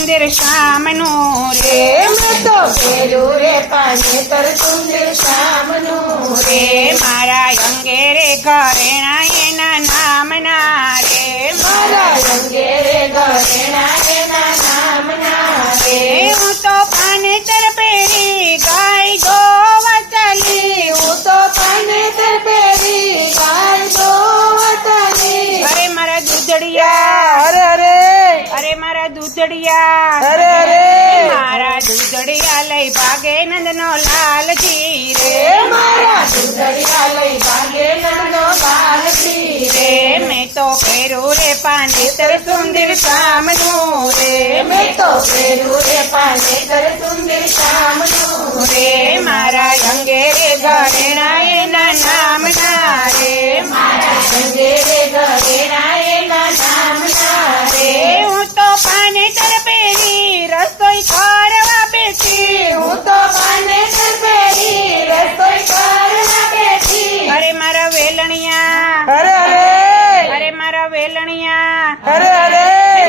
સુંદર શામનું રે મેં તો પહેર્યું રે પાનેતર સુંદર શામનું રે મારા અંગે રે ઘરેણા એના નામના રે મારા અંગે રે ઘરેણા એના નામના રે હું તો પાનેતર પહેરી ગાય ગોવા ચાલી હું તો પાનેતર પહેરી ગાય ગોવતની અરે મારા દૂધડિયા અરે અરે અરે મારા દૂધડિયા અરે અરે મારા દૂધડિયા લઈ ભાગે નંદનો લાલજી રે મારા દૂધડિયા લઈ ભાગે નંદનો લાલજી રે મેં તો પહેરું રે પાનેતર સુંદર શામનું રે મેં તો પહેર્યું રે પાનેતર સુંદર શામનું રે મારા અંગે રે ઘરેણા એના નામના રે મારા અંગે રે ઘરેણા એના નામના રે હું તો પાનેતર પહેરી રસોઈ કરવા બેઠી હું તો પાનેતર પહેરી રસોઈ કરવા બેઠી અરે મારા વેલણિયા અરે અરે અરે મારા વેલણિયા અરે અરે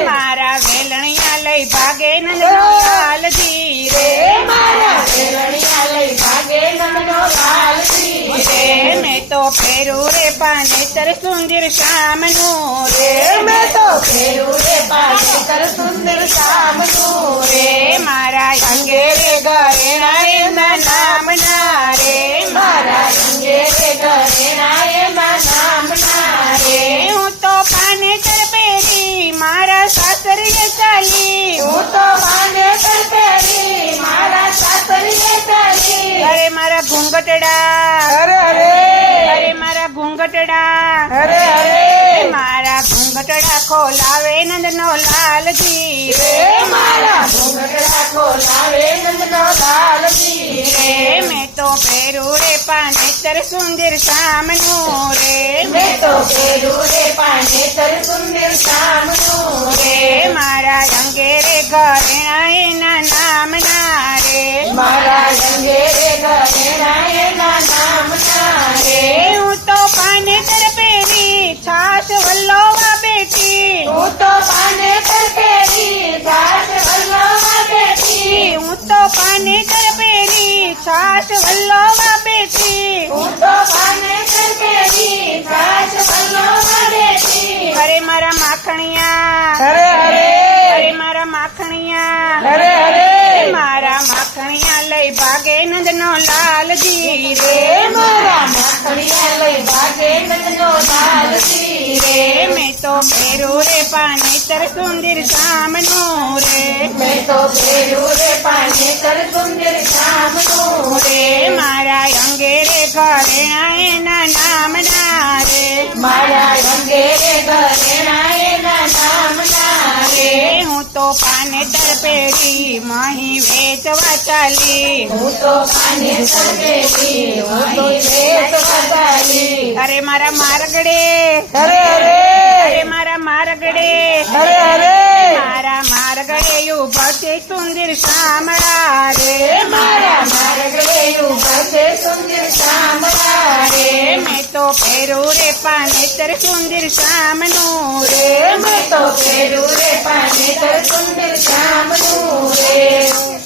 મારા વેલણિયા લઈ ભાગે નંદનો લાલજી રે મારા વેલણિયા લઈ ભાગે નંદનો લાલજી રે મેં તો પહેરું રે પાનેતર સુંદર શામનું રે મેં તો પહેર્યું રે પાનેતર સુંદર શામનું રે મારા અંગે રે ઘરેણા એના નામના રે મારા અંગે રે ઘરેણા એના નામના રે હું તો પાનેતર પહેરી મારા સાસરીએ ચાલી હું તો પાનેતર પહેરી મારા સાસરીએ ચાલી અરે મારા ઘૂંઘટડા અરે અરે અરે મારા ઘૂંઘટડા અરે અરે મારા ઘૂંઘટડા ખોલાવે નંદનો લાલજી રે મારા ઘૂંઘટડા ખોલાવે નંદનો લાલજી રે મેં તો પહેરું રે પાનેતર સુંદર શામનું રે મેં તો પહેર્યું રે પાનેતર સુંદર શામનું રે મારા અંગે રે ઘરેણા એના નામના રે મારા અંગે રે ઘરેણા એના નામના રે હું તો પાનેતર પહેરી છાશ વલ્લોવા બેઠી હું તો પાનેતર પહેરી સાસ વલ્લભા બેઠી હું તો પાનેતર પહેરી છાશ વલ્લોવા બેઠી હું તો પાનેતર પહેરી સાસ વલ્લભા બેઠી અરે મારા માખણિયા અરે અરે અરે મારા માખણિયા અરે અરે મારા માખણિયા લઈ ભાગે નંદનો લાલજી રે મારા માખણિયા લઈ ભાગે નંદનો લાલજી રે મેં તો પહેરું રે પાનેતર સુંદર શામનું રે મેં તો પહેર્યું રે પાનેતર સુંદર શામનું રે મારા અંગે રે ઘરેણા એના નામના રે મારા અંગે રે ઘરેણા એના નામના રે હું તો પાનેતર પહેરી મહી વેચવા ચાલી હું તો પાનેતર પહેરી હું તો વેચવા ચાલી અરે મારા મારગડે અરે અરે અરે મારા મારગડે અરે અરે મારા મારગડે ઉભા છે સુંદર શામળા રે મારા માર્ગડે ઉભા છે સુંદર શામળા રે મેં તો પહેરું રે પાનેતર સુંદર શામનું રે મેં તો પહેર્યું રે પાનેતર સુંદર શામનું રે